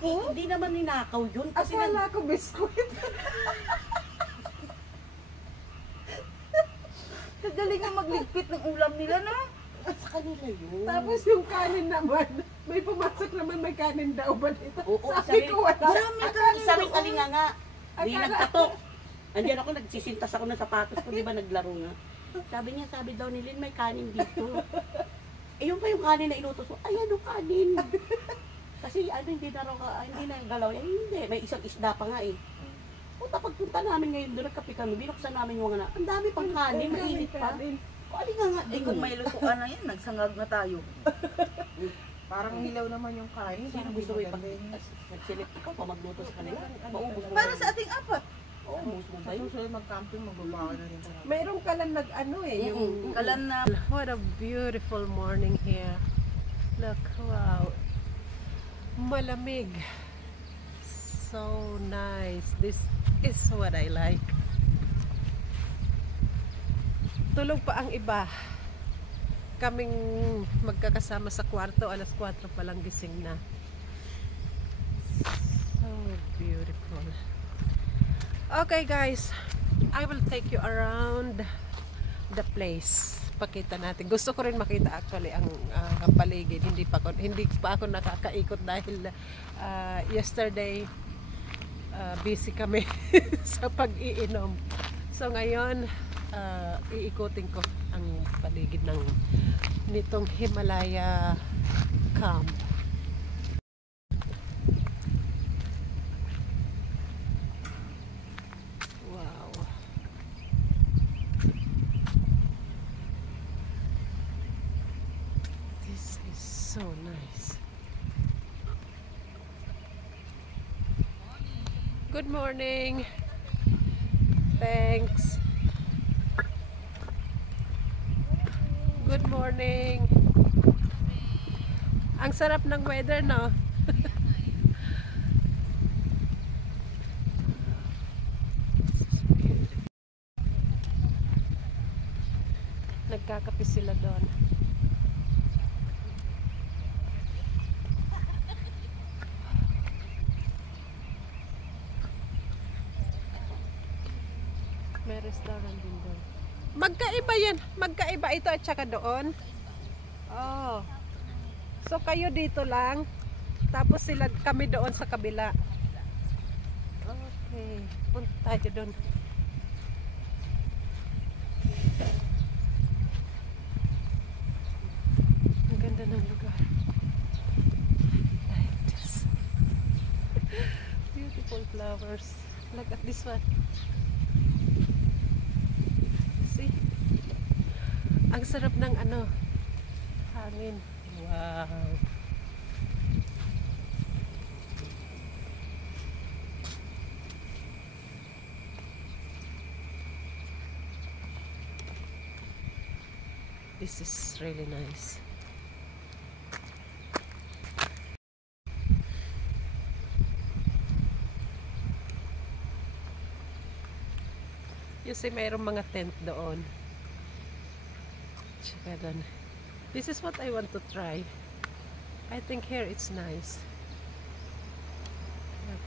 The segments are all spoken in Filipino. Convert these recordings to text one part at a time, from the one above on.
ko? Hindi naman ninakaw yun. Kasi Akala ko biskuit. Kagaling nga magligpit ng ulam nila, no? at sa kanila yun. Tapos yung kanin naman, may pumasok naman, may kanin daw ba dito? Oo, Sabi ko wala. Maraming kanin. Isa rin alinga nga. Di Akala- nagkatok. Andiyan ako, nagsisintas ako ng sapatos ko, di ba naglaro nga. Sabi daw ni Lynn, may kanin dito. Eh yung pa yung kanin na inutos mo, ay ano kanin? Kasi ano, hindi na galaw. Eh hindi, may isang isda pa nga eh. Pagpunta namin ngayon doon, nagkape kami, binuksan namin yung mga na, ang dami pang kanin, mainit pa. O alinga nga. Eh kung may lutuan na yan, nagsangag na tayo. Parang hilaw naman yung kanin. Sino gusto mo ipag-select ikaw pa magluto sa kanila? Maubos mo. Para sa ating apat. Maubos mo ba yun? Susunod mag-camping, magbabawa na rin. Mayroong kalan nag-ano eh, yung kalan na... What a beautiful morning here. Look, wow. Malamig. So nice. This is what I like. Tulog pa ang iba. Kaming magkakasama sa kwarto, alas 4 pa lang gising na. So beautiful. Okay guys, I will take you around the place. Pakita natin. Gusto ko rin makita actually ang paligid. Hindi pa ako nakakaikot dahil yesterday busy kami sa pag-iinom. So ngayon iikutin ko ang paligid ng nitong Himalaya Camp. Wow. This is so nice. Good morning. Thanks. Good morning. Ang sarap ng weather, no? Nagkakape sila doon. May restaurant din doon. Magkaiba yan. Magkaiba ito at saka doon. Oh. So kayo dito lang. Tapos kami doon sa kabila. Okay. Punta tayo doon. Ang ganda ng lugar. Like this. Beautiful flowers. Look at this one. Ang sarap ng hangin. Wow. This is really nice. You see, mayroong mga tent doon. This is what I want to try. I think here it's nice. Look.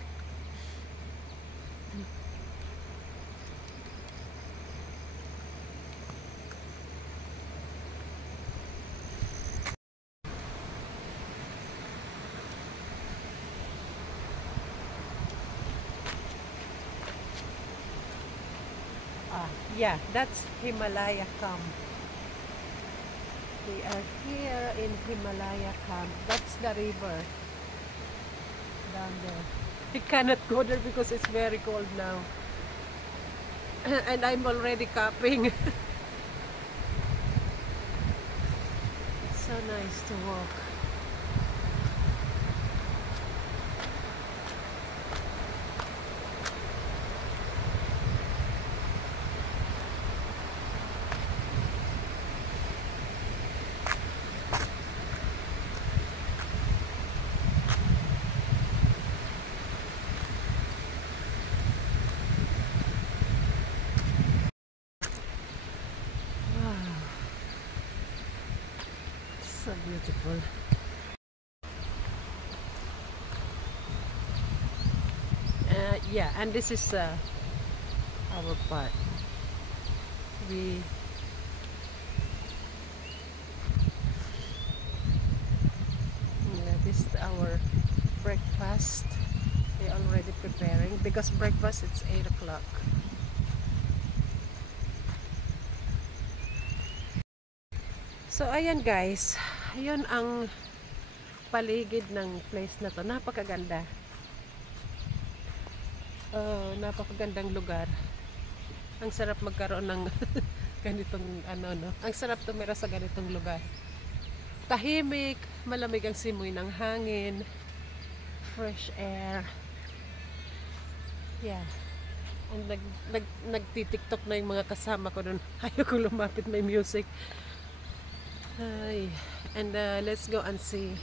Yeah, that's Himalaya Camp. We are here in Himalaya Camp. That's the river down there. We cannot go there because it's very cold now. And I'm already coughing. It's so nice to walk. So beautiful. yeah, and this is our part. This is our breakfast. We already preparing because breakfast it's 8 o'clock. So ayan guys, ayun ang paligid ng place na to. Napakaganda. Napakagandang lugar. Ang sarap magkaroon ng ganitong ano no. Ang sarap tumira sa ganitong lugar. Tahimik, malamig ang simoy ng hangin, fresh air. Yeah. And nagti-TikTok na yung mga kasama ko doon. Ayaw ko lumapit, may music. Ay, and let's go and see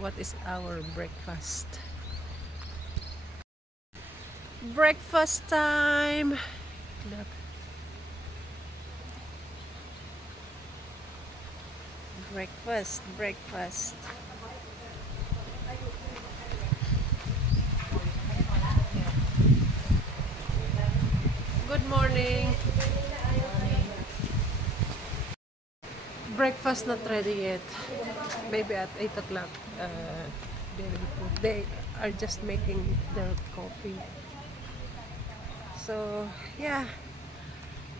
what is our breakfast. Breakfast time. Look. Breakfast. Good morning. Breakfast not ready yet. Maybe at 8 o'clock they are just making their coffee. So yeah,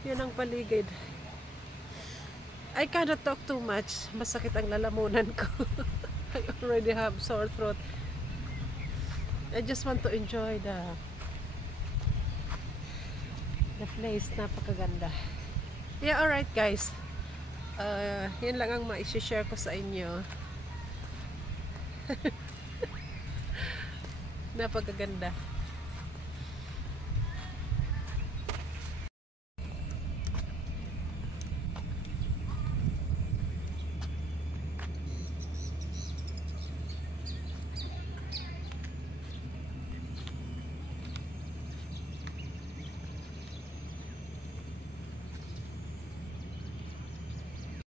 yun ang paligid. I cannot talk too much. Masakit ang lalamunan ko. I already have sore throat. I just want to enjoy the place. Napakaganda. Yeah, alright guys. Yun lang ang ma-share ko sa inyo. Napakaganda.